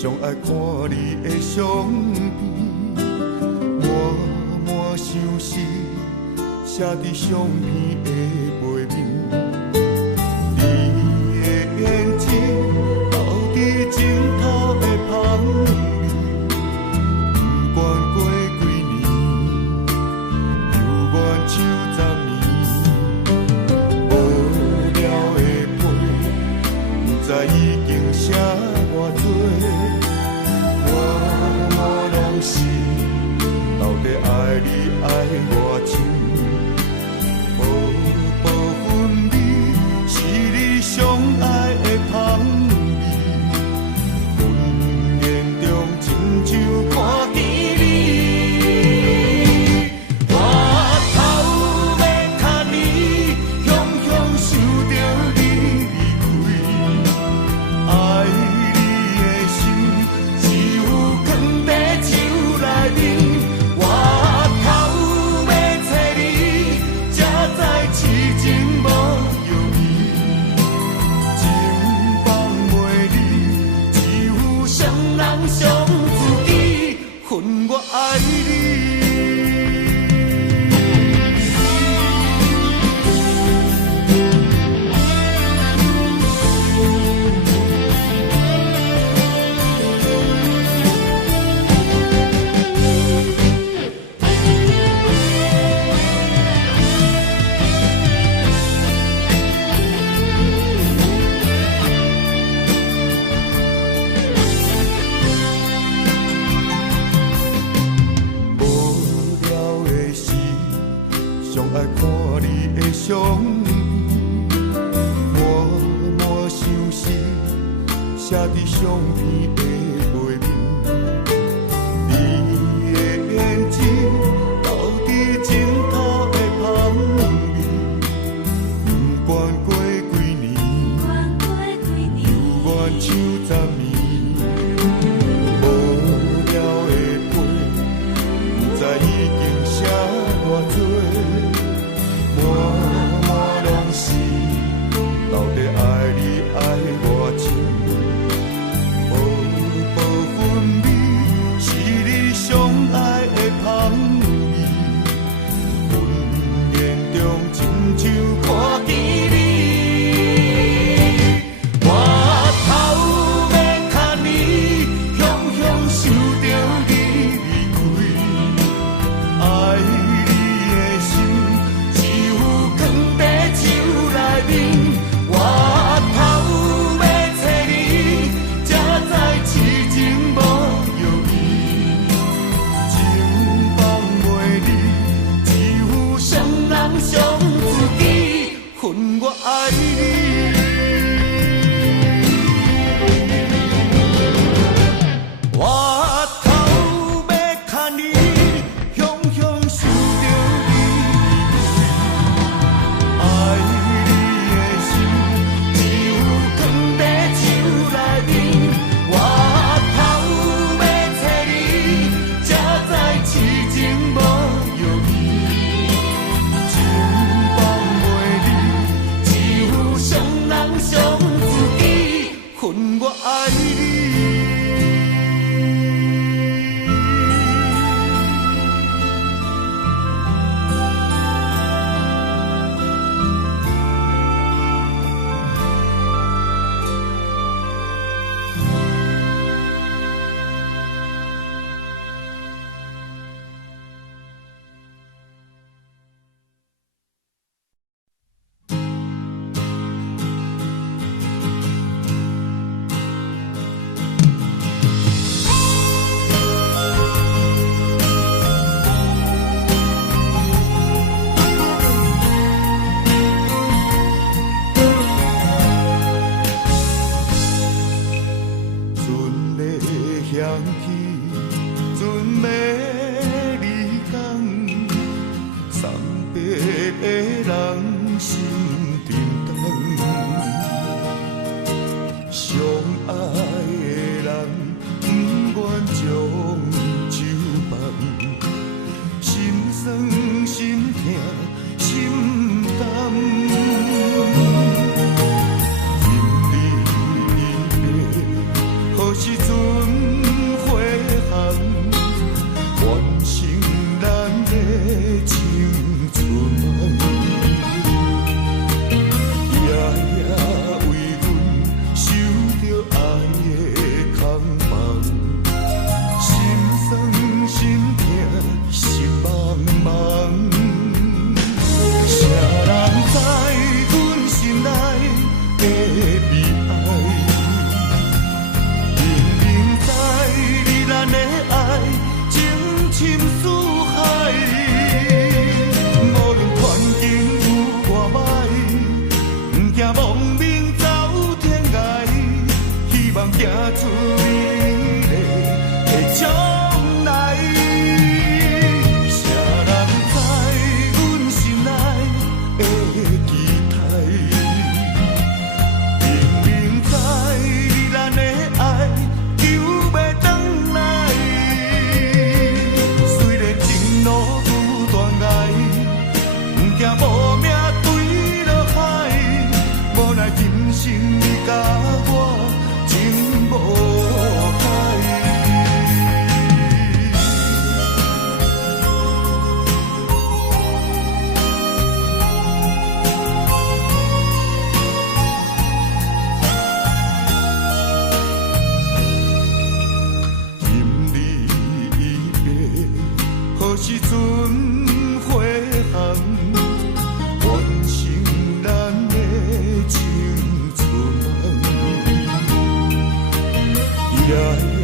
上爱看你的相片，满满相思写伫相片的背面。你的眼睛留伫镜头的旁边，不管过几年，犹原像昨年。无聊的批，不知已经写偌多。是，到底爱你爱我深？部分你是你上爱的香味，魂眼中亲像看见你。我头要看你，雄雄想着你离开，爱你的心只有放在手。我头要找你，才知痴情无容易，情放袂离，只有双人相知己，恨我爱你。爱看你的相片，满满相思写伫相片的背面。你的眼睛留伫镜头的旁边，不管过几年，犹原像昨年。无聊的批，不知已经写偌多。满满拢是，到底爱你爱我深？部分你是你上爱的香味，魂眼中亲像看见你。我头要看你，雄雄想着你离开，爱你的心。我头要找你，才知痴情无容易，情放袂离，只有双人相知己，恨我爱你。我头要看你，雄雄想着你离开，爱。恨我爱你。何时阵？望行出美丽的将来。谁人知阮心内的期待？明明知咱的爱求袂转来，虽然情路愈断崖，不惊无命对落海，无奈今生你甲我情无解。今日已白，何时阵回航？完成咱的青春梦。